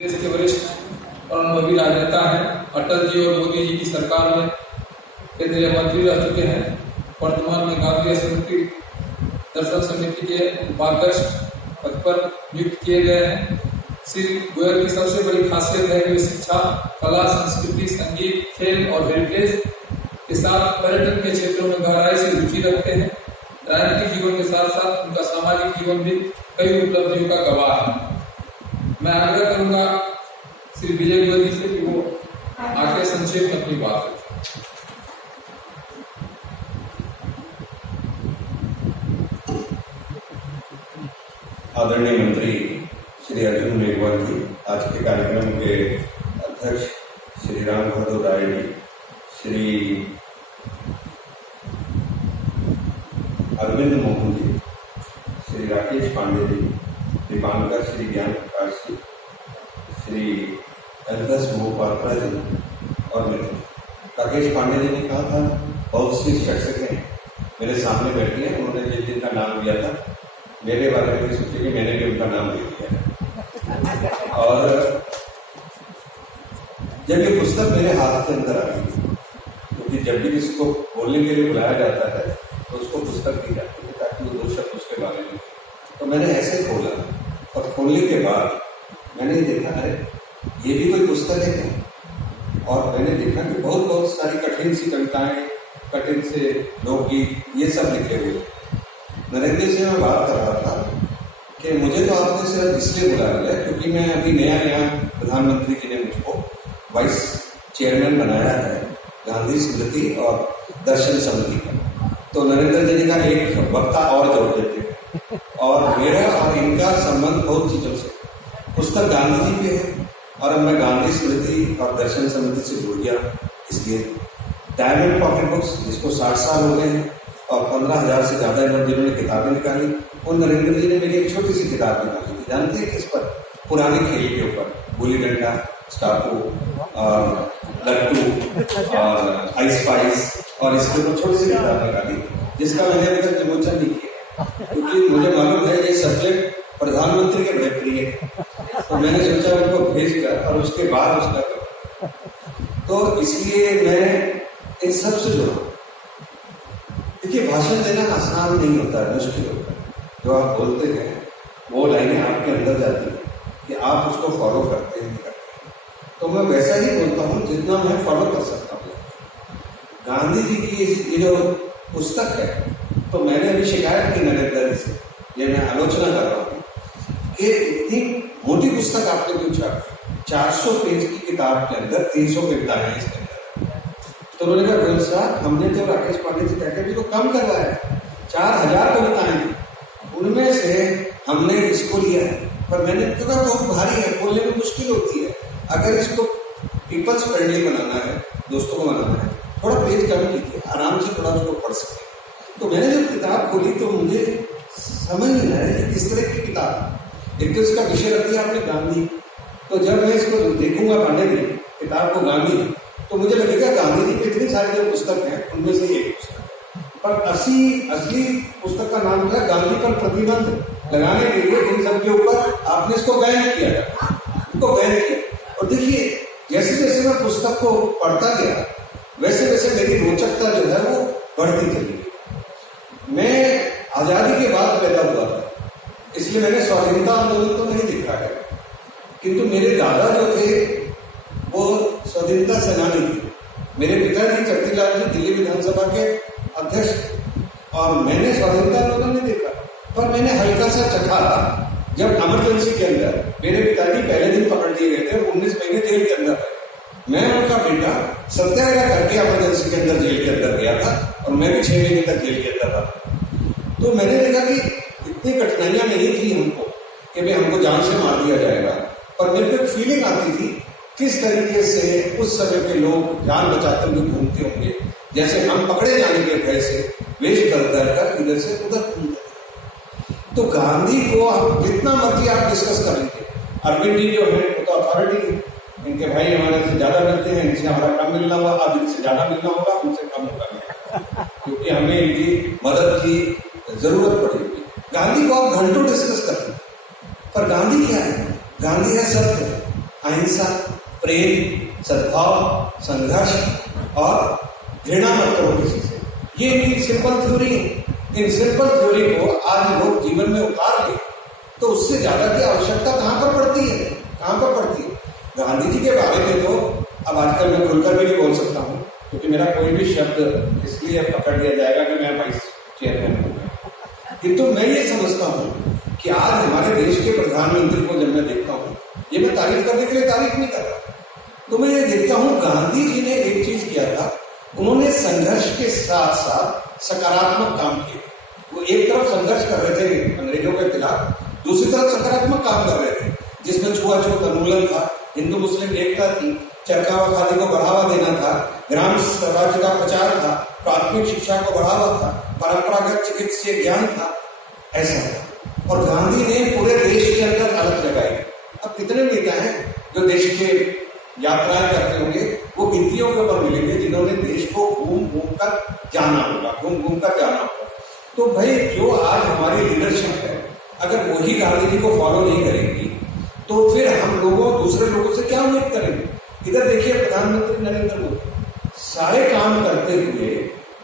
देश के वरिष्ठ और अनुभवी राजनेता हैं। अटल जी और मोदी जी की सरकार में केंद्रीय मंत्री रह चुके हैं। वर्तमान में गांधी स्मृति दर्शन समिति के उपाध्यक्ष पद पर नियुक्त किए गए हैं। श्री गोयल की सबसे बड़ी खासियत है कि वे शिक्षा, कला, संस्कृति, संगीत, खेल और हेरिटेज के साथ पर्यटन के क्षेत्रों में गहराई से रुचि रखते हैं। राजनीतिक जीवन के साथ साथ उनका सामाजिक जीवन भी कई उपलब्धियों का गवाह है। मैं आग्रह करूंगा श्री विजय गोयल जी से कि वो आगे संक्षेप में अपनी बात रखें। आदरणीय मंत्री श्री अर्जुन मेघवाल जी, आज के कार्यक्रम के अध्यक्ष श्री राम बहादुर राय जी, श्री अरविंद मोहन जी, श्री राकेश पांडे जी, दीपांकर श्री ज्ञान प्रकाश जी, श्री एलदस मोहपात्रा जी और मित्र राकेश पांडे जी ने कहा था बहुत सी शख्सियतें मेरे सामने बैठी हैं। उन्होंने जिस दिन का नाम लिया था मेरे बारे में सोचे कि मैंने भी उनका नाम ले दिया। और जब ये पुस्तक मेरे हाथ के अंदर आ गई, क्योंकि जब भी किसी को बोलने के लिए बुलाया जाता है तो उसको पुस्तक दी जाती है ताकि वो दो शब्द उसके बारे में। तो मैंने ऐसे खोला और खोलने के बाद मैंने देखा अरे ये भी कोई पुस्तक है क्या। और मैंने देखा कि बहुत सारी कठिन सी कविताएं, कठिन से लोकगीत, ये सब लिखे हुए। नरेंद्र से मैं बात कर रहा था कि मुझे तो आपने सिर्फ इसलिए बुला लिया क्योंकि मैं अभी नया प्रधानमंत्री जी ने मुझको वाइस चेयरमैन बनाया है गांधी स्मृति और दर्शन समिति का। तो नरेंद्र जी ने कहा एक वक्ता और जोड़ देते हैं। और मेरा और इनका संबंध बहुत चीजों से, पुस्तक गांधी जी पे है और अब मैं गांधी स्मृति और दर्शन समिति से जुड़ गया। इसलिए डायमंड पॉकेट बुक्स, जिसको 60 साल हो गए हैं और 15,000 से ज्यादा लोग जिन्होंने किताबें निकाली, उन नरेंद्र जी ने मेरी एक छोटी सी किताब निकाली थी। जानते हैं किस पर? पुराने खेल के ऊपर, गुल्ली डंडा, स्टापू और लट्टू और आइस पाइस, और इसके ऊपर छोटी सी किताब निकाली जिसका मैंने अभी तक विमोचन नहीं किया क्योंकि मुझे मालूम है ये सब्जेक्ट प्रधानमंत्री के बड़े प्रिय है। तो मैंने सोचा उनको भेज कर और उसके बाद उसका, तो इसलिए मैं इन सब से जुड़ा। देखिए, भाषण देना आसान नहीं होता है, मुश्किल होता है। जो आप बोलते हैं वो लाइनें आपके अंदर जाती हैं कि आप उसको फॉलो करते हैं। तो मैं वैसा ही बोलता हूँ जितना मैं फॉलो कर सकता हूँ। गांधी जी की ये जो पुस्तक है, तो मैंने अभी शिकायत की नरेंद्र जी से, ये मैं आलोचना कर रहा हूँ कि इतनी मोटी पुस्तक आपने पूछा, 400 पेज की किताब के अंदर 300 कविताएं हैं इसके अंदर। तो उन्होंने कहा गोयल साहब, हमने तो राकेश पांडे से कहकर इसको कम करवाया, 4000 कविताएं थी, उनमें से हमने इसको लिया है। पर मैंने कहा बहुत भारी है, बोलने में मुश्किल होती है। अगर इसको पीपल्स फ्रेंडली बनाना है, दोस्तों को बनाना है, थोड़ा पेज कम कीजिए, आराम से थोड़ा उसको पढ़ सके। तो मैंने जब किताब खोली तो मुझे समझ नहीं आया किस तरह की किताब। एक तो इसका विषय रख दिया आपने गांधी, तो जब मैं इसको देखूंगा पांडे जी किताब को गांधी, तो मुझे लगेगा गांधी जी की इतनी सारी जो पुस्तक है उनमें से एक पुस्तक, पर असली पुस्तक का नाम है गांधी पर प्रतिबंध लगाने के लिए इन सब के ऊपर आपने इसको बैन किया, उनको बैन किया। और देखिए, जैसे जैसे मैं पुस्तक को पढ़ता गया वैसे वैसे मेरी रोचकता जो है वो बढ़ती चली गई। मैं आजादी के बाद पैदा हुआ था, इसलिए मैंने स्वाधीनता आंदोलन तो नहीं देखा है, किंतु मेरे दादा जो थे वो स्वाधीनता सेनानी थे। मेरे पिताजी चट्टीलाल जी दिल्ली विधानसभा के अध्यक्ष, और मैंने स्वाधीनता आंदोलन नहीं देखा, पर मैंने हल्का सा चखा जब इमरजेंसी के अंदर मेरे पिताजी पहले दिन पकड़ लिए गए थे और 19 महीने जेल के अंदर थे। मैं उनका बेटा सत्याग्रह करके इमरजेंसी के अंदर जेल के अंदर गया था और मैं भी 6 महीने तक जेल के अंदर था। तो मैंने देखा कि इतनी कठिनाइयां नहीं थी हमको कि भाई हमको जान से मार दिया जाएगा, पर मेरे को एक फीलिंग आती थी किस तरीके से उस समय के लोग जान बचाते हुए घूमते होंगे, जैसे हम पकड़े जाने के भय से वेश बदल कर इधर से उधर घूमते। तो गांधी को आप जितना मर्जी आप डिस्कस कर लीजिए, अरविंद जी जो है वो तो अथॉरिटी है, इनके भाई हमारे से ज्यादा मिलते हैं, इनसे हमारा कम मिलना हुआ, अब इनसे ज्यादा मिलना होगा, उनसे कम होगा, क्योंकि हमें इनकी मदद की जरूरत पड़ेगी। गांधी को आप घंटों डिस्कस करते हैं, पर गांधी क्या है? गांधी है सत्य। अहिंसा, प्रेम, सद्भाव, संघर्ष और घृणा मत करो किसी से। ये इनकी सिंपल थ्योरी है। इन सिंपल थ्योरी को आज लोग जीवन में उतार ले तो उससे ज्यादा की आवश्यकता कहाँ पर पड़ती है? कहाँ पर पड़ती है? गांधी जी के बारे में तो अब आजकल मैं खुलकर भी नहीं बोल सकता हूँ, क्योंकि मेरा कोई भी शब्द इसलिए पकड़ लिया जाएगा कि मैं वाइस चेयरमैन हूँ। किंतु मैं ये समझता हूँ कि आज हमारे देश के प्रधानमंत्री को जब मैं देखता हूँ, ये मैं तारीफ करने के लिए तारीफ नहीं कर रहा, तो मैं ये देखता हूँ गांधी जी ने एक चीज किया था, उन्होंने संघर्ष के साथ साथ सकारात्मक काम किए। वो एक तरफ संघर्ष कर रहे थे अंग्रेजों के खिलाफ, दूसरी तरफ सकारात्मक काम कर रहे थे, जिसमें छुआछूत उन्मूलन था, हिंदू मुस्लिम एकता थी, चरखा व खादी को बढ़ावा देना था, ग्राम स्वराज्य का प्रचार था, प्राथमिक शिक्षा को बढ़ावा था, परंपरागत चिकित्सीय ज्ञान था, ऐसा था। और गांधी ने पूरे देश के अंदर अलग लगाई। अब कितने नेता हैं जो देश के यात्राएं करते होंगे, वो गिनतियों के ऊपर मिलेंगे जिन्होंने देश को घूम घूम कर जाना होगा। तो भाई जो आज हमारी लीडरशिप है, अगर वही गांधी जी को फॉलो नहीं करेगी तो फिर हम लोगों दूसरे लोगों से क्या उम्मीद करेंगे? इधर देखिए प्रधानमंत्री नरेंद्र मोदी सारे काम करते हुए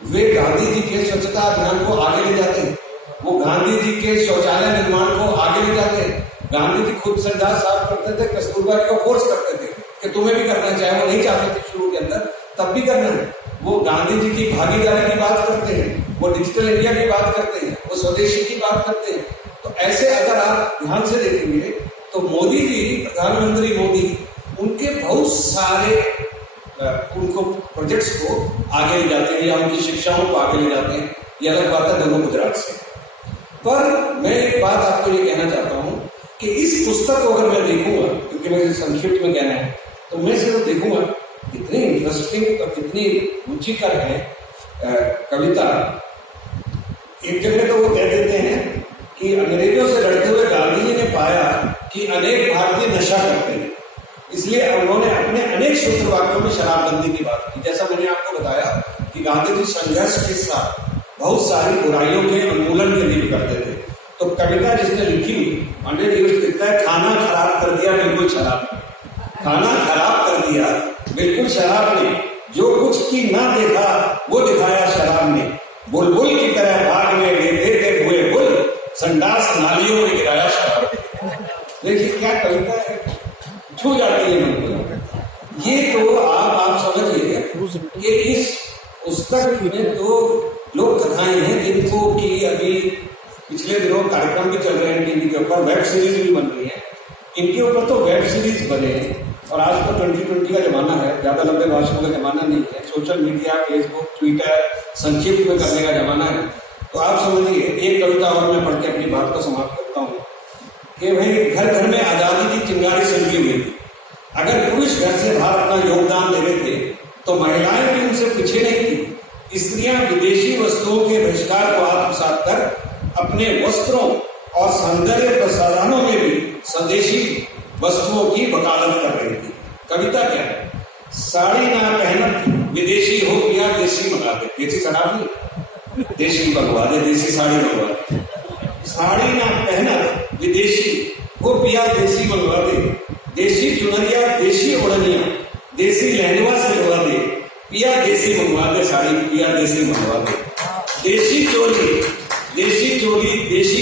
वे गांधी जी के स्वच्छता अभियान को आगे ले जाते हैं, वो गांधी जी के शौचालय निर्माण को आगे ले जाते हैं। गांधी जी खुद संडास साफ करते थे, कस्तूरबा जी को फोर्स करते थे कि तुम्हें भी करना है, चाहे वो नहीं चाहते थे शुरू के अंदर, तब भी करना है। वो गांधी जी की भागीदारी की बात करते हैं, वो डिजिटल इंडिया की बात करते हैं, वो स्वदेशी की बात करते हैं। तो ऐसे अगर आप ध्यान से देखेंगे तो मोदी जी, प्रधानमंत्री मोदी, उनके बहुत सारे उनको प्रोजेक्ट्स को आगे ले जाते हैं या उनकी शिक्षाओं को आगे ले जाते हैं। ये अलग बात है, दोनों गुजरात से। पर मैं एक बात आपको ये कहना चाहता हूं कि इस पुस्तक को अगर मैं देखूंगा, क्योंकि मुझे संक्षिप्त में कहना है, तो मैं सिर्फ देखूंगा कितनी इंटरेस्टिंग और कितनी रुचिकर है कविता। एक जगह तो वो कह देते हैं कि अंग्रेजों से लड़ते हुए गांधी जी ने पाया कि अनेक भारतीय नशा करते हैं, इसलिए उन्होंने अपने अनेक सूत्र वाक्यों में शराबबंदी की बात की। जैसा मैंने आपको बताया कि गांधी जी संघर्ष के साथ बहुत सारी बुराइयों के उन्मूलन के लिए करते थे। तो कविता जिसने लिखी, पांडे जी लिखता है, खाना खराब कर दिया बिल्कुल शराब ने, खाना खराब कर दिया बिल्कुल शराब ने, जो कुछ की ना देखा वो दिखाया शराब ने, बुलबुल की तरह भाग में लेते हुए बुल, संडास नालियों में गिराया शराब ने। देखिए क्या कविता है, छू जाती है मन को। ये तो आप समझिए कि इस पुस्तक में तो लोक कथाएं हैं जिनको कि अभी पिछले दिनों कार्यक्रम भी चल रहे हैं टीवी के ऊपर, वेब सीरीज भी बन रही है, इनके ऊपर तो वेब सीरीज बने हैं। और आज तो 2020 का जमाना है, ज्यादा लंबे भाषणों का जमाना नहीं है, सोशल मीडिया, फेसबुक, ट्विटर संक्षिप्त में करने का जमाना है। तो आप समझिए, एक कविता और मैं पढ़ के अपनी बात को समाप्त करता हूँ कि भाई घर घर में आजादी की चिंगारी सिलती हुई थी। अगर पुरुष घर से बाहर अपना योगदान दे रहे थे तो महिलाएं भी उनसे पीछे नहीं थी। स्त्रियां विदेशी वस्तुओं के बहिष्कार को आत्मसात कर अपने वस्त्रों और सौंदर्य प्रसाधनों में भी स्वदेशी वस्तुओं की वकालत कर रही थी। कविता क्या है? साड़ी ना पहन विदेशी हो या देसी मंगा दे, देसी शराब नहीं, देसी मंगवा दे, देसी साड़ी मंगवा दे। साड़ी ना पहना विदेशी हो पिया देसी मंगवा दे, देसी चुनरिया देसी ओढ़निया देसी लहंगा सिलवा दे, पिया देसी मंगवा दे, साड़ी पिया देसी मंगवा दे, देसी चोली देसी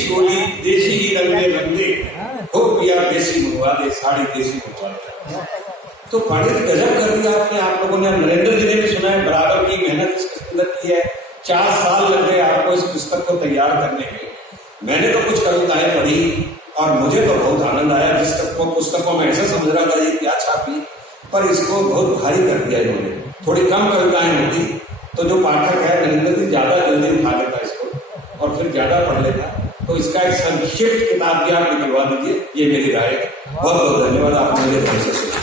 गोली देसी ही रंग में बंदे हो पिया देसी मंगवा दे, साड़ी देसी मंगवा दे। तो बड़े गजब कर दिया आपने, आप लोगों ने। नरेंद्र जी ने भी सुना है, बराबर की मेहनत इसके अंदर की है, 4 साल लग गए आपको इस पुस्तक को तैयार करने में। मैंने तो कुछ कविताएं पढ़ी और मुझे तो बहुत आनंद आया। जिस पुस्तक को मैं ऐसे समझ रहा था ये क्या छापी, पर इसको बहुत भारी कर दिया इन्होंने। थोड़ी कम कविताएं होती तो जो पाठक है नरेंद्र जी ज्यादा जल्दी उठा लेता इसको और फिर ज्यादा पढ़ लेता। तो इसका एक संक्षिप्त किताब भी आप निकलवा दीजिए, ये मेरी राय है। बहुत बहुत धन्यवाद, आप मेरे ध्यान से सुनिए।